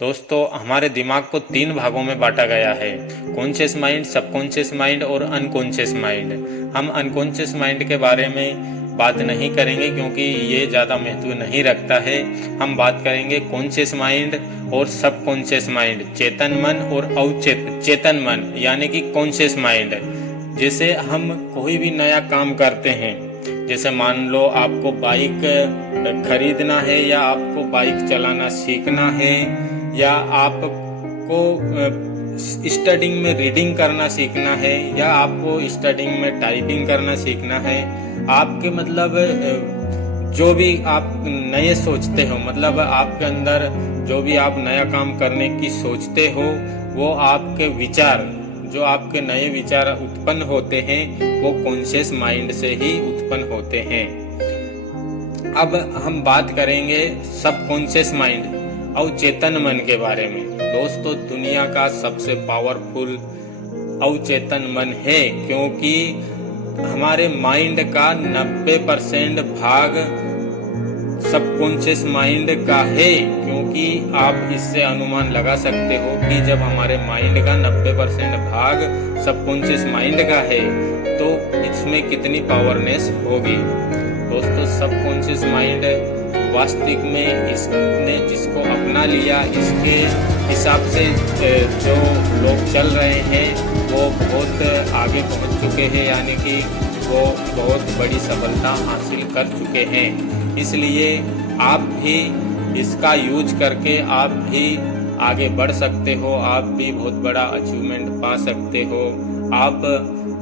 दोस्तों, हमारे दिमाग को 3 भागों में बांटा गया है। कॉन्शियस माइंड, सबकॉन्शियस माइंड और अनकॉन्शियस माइंड। हम अनकॉन्शियस माइंड के बारे में बात नहीं करेंगे क्योंकि ये ज़्यादा महत्व नहीं रखता है। हम बात करेंगे कॉन्शियस माइंड और सबकॉन्शियस माइंड, चेतन मन और चेतन मन यानी कि कॉन्शियस माइंड। जैसे हम कोई भी नया काम करते हैं, जैसे मान लो आपको बाइक खरीदना है या आपको बाइक चलाना सीखना है या आपको स्टडिंग में रीडिंग करना सीखना है या आपको स्टडिंग में टाइपिंग करना सीखना है। आपके मतलब जो भी आप नए सोचते हो, मतलब आपके अंदर जो भी आप नया काम करने की सोचते हो, वो आपके विचार, जो आपके नए विचार उत्पन्न होते हैं वो कॉन्शियस माइंड से ही उत्पन्न होते हैं। अब हम बात करेंगे सबकॉन्शियस माइंड और चेतन मन के बारे में। दोस्तों, दुनिया का सबसे पावरफुल अवचेतन मन है, क्योंकि हमारे माइंड का 90% भाग सबकॉन्शियस माइंड का है। क्योंकि आप इससे अनुमान लगा सकते हो कि जब हमारे माइंड का 90% भाग सबकॉन्शियस माइंड का है तो इसमें कितनी पावरनेस होगी। दोस्तों, सबकॉन्शियस माइंड वास्तविक में इसने जिसको अपना लिया, इसके हिसाब से जो लोग चल रहे हैं वो बहुत आगे पहुंच चुके हैं, यानी कि वो बहुत बड़ी सफलता हासिल कर चुके हैं। इसलिए आप भी इसका यूज करके आप भी आगे बढ़ सकते हो, आप भी बहुत बड़ा अचीवमेंट पा सकते हो, आप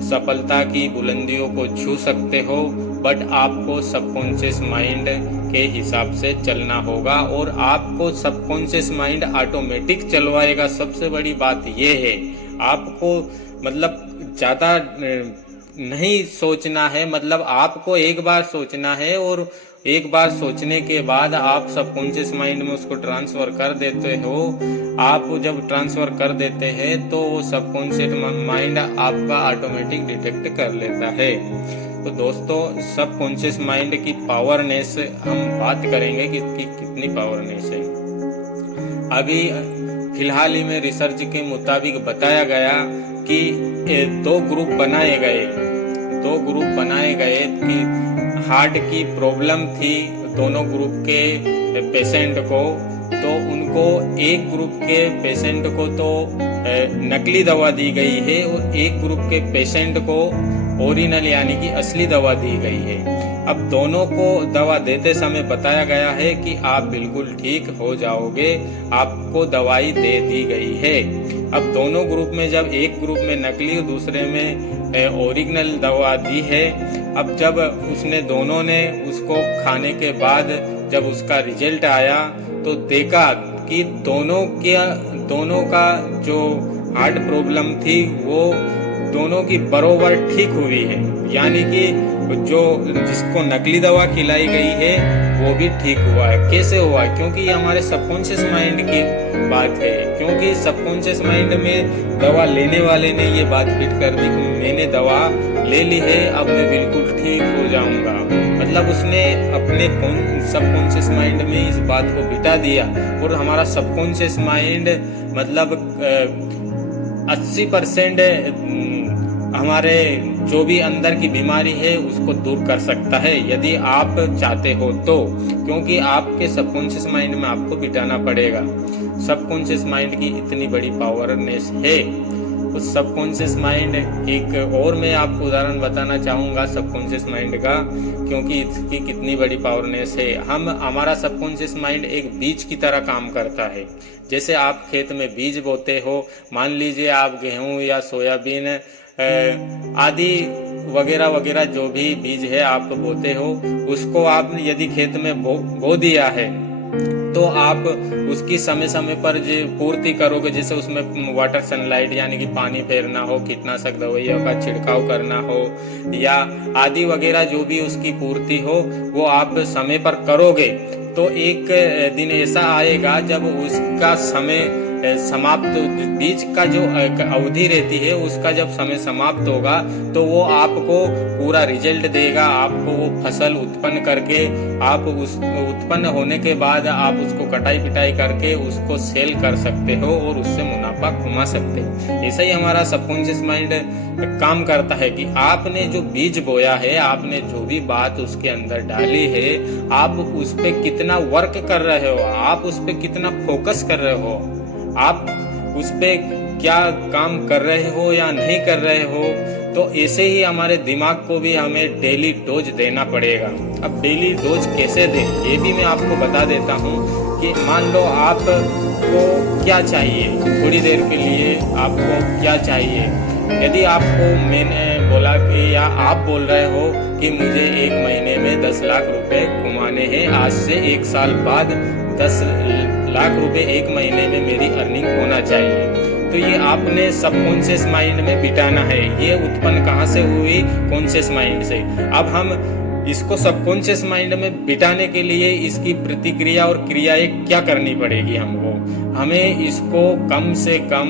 सफलता की बुलंदियों को छू सकते हो। बट आपको सबकॉन्शियस माइंड के हिसाब से चलना होगा और आपको सबकॉन्शियस माइंड ऑटोमेटिक चलवाएगा। सबसे बड़ी बात ये है, आपको मतलब ज़्यादा नहीं सोचना है, मतलब आपको एक बार सोचना है और एक बार सोचने के बाद आप सबकॉन्शियस माइंड में उसको ट्रांसफर कर देते हो। आप जब ट्रांसफर कर देते हैं तो वो सबकॉन्शियस माइंड आपका ऑटोमेटिक डिटेक्ट कर लेता है। तो दोस्तों, सबकॉन्शियस माइंड की पावरनेस हम बात करेंगे कि इसकी कितनी पावरनेस है। अभी फिलहाल ही में रिसर्च के मुताबिक बताया गया कि 2 ग्रुप बनाए गए कि हार्ट की प्रॉब्लम थी दोनों ग्रुप के पेशेंट को। तो उनको एक ग्रुप के पेशेंट को तो नकली दवा दी गई है और एक ग्रुप के पेशेंट को ओरिजिनल यानी कि असली दवा दी गई है। अब दोनों को दवा देते समय बताया गया है कि आप बिल्कुल ठीक हो जाओगे, आपको दवाई दे दी गई है। अब दोनों ग्रुप में, जब एक ग्रुप में नकली और दूसरे में ओरिजिनल दवा दी है, अब जब उसने दोनों ने उसको खाने के बाद जब उसका रिजल्ट आया तो देखा कि दोनों का जो हार्ट प्रॉब्लम थी वो दोनों की बरोबर ठीक हुई है। यानी कि जो जिसको नकली दवा खिलाई गई है वो भी ठीक हुआ है। कैसे हुआ है? क्योंकि ये हमारे सबकॉन्शियस माइंड की बात है। क्योंकि सबकॉन्शियस माइंड में दवा लेने वाले ने ये बात फिट कर दी कि मैंने दवा ले ली है, अब मैं बिल्कुल ठीक हो जाऊंगा। मतलब उसने अपने सबकॉन्शियस माइंड में इस बात को बिठा दिया और हमारा सबकॉन्शियस माइंड मतलब 80% हमारे जो भी अंदर की बीमारी है उसको दूर कर सकता है, यदि आप चाहते हो तो। क्योंकि आपके सबकॉन्शियस माइंड में आपको बिठाना पड़ेगा। सबकॉन्शियस माइंड की इतनी बड़ी पावरनेस है। उस सबकॉन्शियस माइंड, एक और मैं आपको उदाहरण बताना चाहूँगा सबकॉन्शियस माइंड का, क्योंकि इसकी कितनी बड़ी पावरनेस है। हमारा सबकॉन्शियस माइंड एक बीज की तरह काम करता है। जैसे आप खेत में बीज बोते हो, मान लीजिए आप गेहूँ या सोयाबीन आदि वगैरह वगैरह जो भी बीज है आप बोते हो, उसको आपने यदि खेत में बो दिया है तो आप उसकी समय समय पर जो पूर्ति करोगे, जैसे उसमें वाटर सनलाइट यानी कि पानी फेरना हो, कीटनाशक दवाइयों का छिड़काव करना हो या आदि वगैरह जो भी उसकी पूर्ति हो वो आप समय पर करोगे तो एक दिन ऐसा आएगा जब उसका समय समाप्त, बीज का जो अवधि रहती है उसका जब समय समाप्त होगा तो वो आपको पूरा रिजल्ट देगा। आपको वो फसल उत्पन्न करके आप उस उत्पन्न होने के बाद आप उसको कटाई पिटाई करके उसको सेल कर सकते हो और उससे मुनाफा कमा सकते हो। ऐसा ही हमारा सबकॉन्शियस माइंड काम करता है कि आपने जो बीज बोया है, आपने जो भी बात उसके अंदर डाली है, आप उस पे कितना वर्क कर रहे हो, आप उस पे कितना फोकस कर रहे हो, आप उस पे क्या काम कर रहे हो या नहीं कर रहे हो। तो ऐसे ही हमारे दिमाग को भी हमें डेली डोज देना पड़ेगा। अब डेली डोज कैसे दें ये भी मैं आपको बता देता हूँ कि मान लो आपको क्या चाहिए, थोड़ी देर के लिए आपको क्या चाहिए। यदि आपको मैंने बोला कि या आप बोल रहे हो कि मुझे एक महीने में 10 लाख रुपए कमाने हैं, आज से 1 साल बाद 10 लाख रुपए एक महीने में मेरी अर्निंग होना चाहिए, तो ये आपने सबकॉन्शियस माइंड में बिठाना है। ये उत्पन्न कहाँ से हुई? कॉन्शियस माइंड से। अब हम इसको सबकॉन्शियस माइंड में बिठाने के लिए इसकी प्रतिक्रिया और क्रियाएं क्या करनी पड़ेगी हमको? हमें इसको कम से कम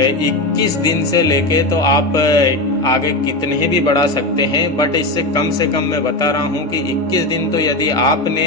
21 दिन से लेके तो आप आगे कितने भी बढ़ा सकते हैं, बट इससे कम से कम मैं बता रहा हूं कि 21 दिन तो यदि आपने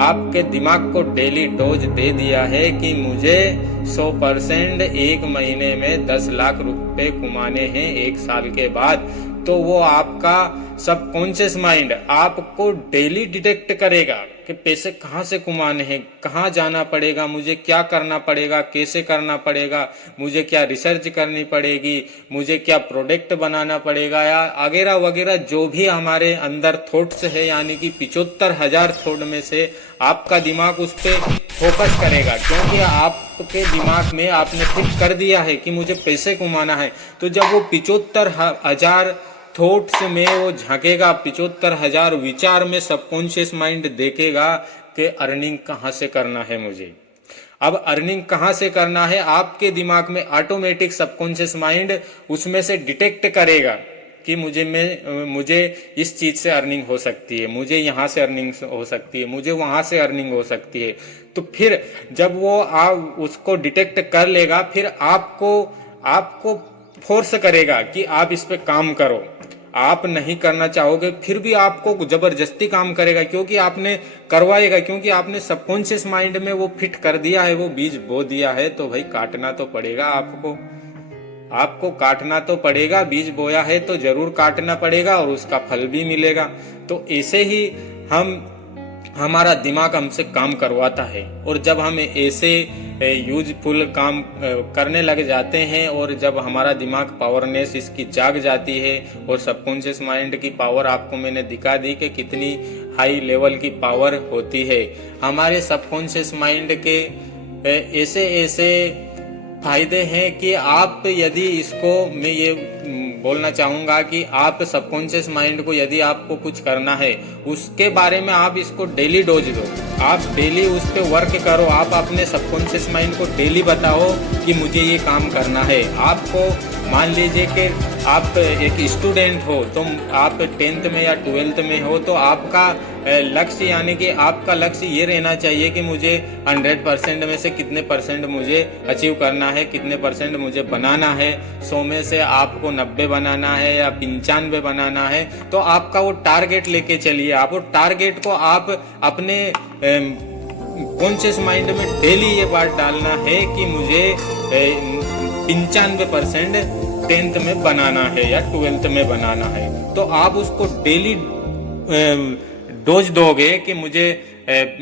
आपके दिमाग को डेली डोज दे दिया है कि मुझे 100% एक महीने में 10 लाख रुपए कमाने हैं 1 साल के बाद, तो वो आपका सबकॉन्शियस माइंड आपको डेली डिटेक्ट करेगा कि पैसे कहाँ से कमाने हैं, कहाँ जाना पड़ेगा, मुझे क्या करना पड़ेगा, कैसे करना पड़ेगा, मुझे क्या रिसर्च करनी पड़ेगी, मुझे क्या प्रोडक्ट बनाना पड़ेगा, या वगैरह वगैरह जो भी हमारे अंदर थॉट्स है, यानी कि 75,000 थॉट में से आपका दिमाग उस पर फोकस करेगा। क्योंकि आपके दिमाग में आपने फिक्स कर दिया है कि मुझे पैसे कमाना है, तो जब वो 75,000 थॉट्स में वो झांकेगा, 75,000 विचार में सबकॉन्शियस माइंड देखेगा कि अर्निंग कहाँ से करना है मुझे। अब अर्निंग कहाँ से करना है, आपके दिमाग में ऑटोमेटिक सबकॉन्शियस माइंड उसमें से डिटेक्ट करेगा कि मुझे इस चीज से अर्निंग हो सकती है, मुझे यहाँ से अर्निंग हो सकती है, मुझे वहां से अर्निंग हो सकती है। तो फिर जब वो आप उसको डिटेक्ट कर लेगा, फिर आपको फोर्स करेगा कि आप इस पे काम करो। आप नहीं करना चाहोगे फिर भी आपको जबरदस्ती काम करेगा, क्योंकि आपने करवाएगा, क्योंकि आपने सबकॉन्शियस माइंड में वो फिट कर दिया है, वो बीज बो दिया है। तो भाई काटना तो पड़ेगा, आपको काटना तो पड़ेगा। बीज बोया है तो जरूर काटना पड़ेगा और उसका फल भी मिलेगा। तो ऐसे ही हमारा दिमाग हमसे काम करवाता है, और जब हम ऐसे यूजफुल काम करने लग जाते हैं और जब हमारा दिमाग पावरनेस इसकी जाग जाती है, और सबकॉन्शियस माइंड की पावर आपको मैंने दिखा दी कि कितनी हाई लेवल की पावर होती है। हमारे सबकॉन्शियस माइंड के ऐसे फायदे हैं कि आप यदि इसको, मैं ये बोलना चाहूंगा कि आप सबकॉन्शियस माइंड को यदि आपको कुछ करना है उसके बारे में आप इसको डेली डोज दो, आप डेली उस पे वर्क करो। आप अपने सबकॉन्शियस माइंड को डेली बताओ कि मुझे ये काम करना है। आपको मान लीजिए कि आप एक स्टूडेंट हो, तो आप 10th में या 12th में हो, तो आपका लक्ष्य, यानी कि आपका लक्ष्य ये रहना चाहिए कि मुझे 100% में से कितने परसेंट मुझे अचीव करना है, कितने परसेंट मुझे बनाना है। 100 में से आपको 90 बनाना है या 95 बनाना है। तो आपका वो टारगेट लेके चलिए। आप वो टारगेट को आप अपने कॉन्शियस माइंड में डेली ये बात डालना है कि मुझे 95% 10th में बनाना है या 12th में बनाना है। तो आप उसको डेली डोज दोगे कि मुझे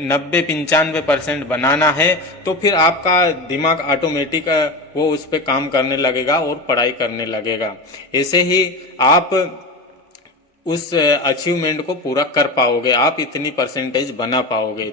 90-95% बनाना है, तो फिर आपका दिमाग ऑटोमेटिक वो उस पर काम करने लगेगा और पढ़ाई करने लगेगा। ऐसे ही आप उस अचीवमेंट को पूरा कर पाओगे, आप इतनी परसेंटेज बना पाओगे।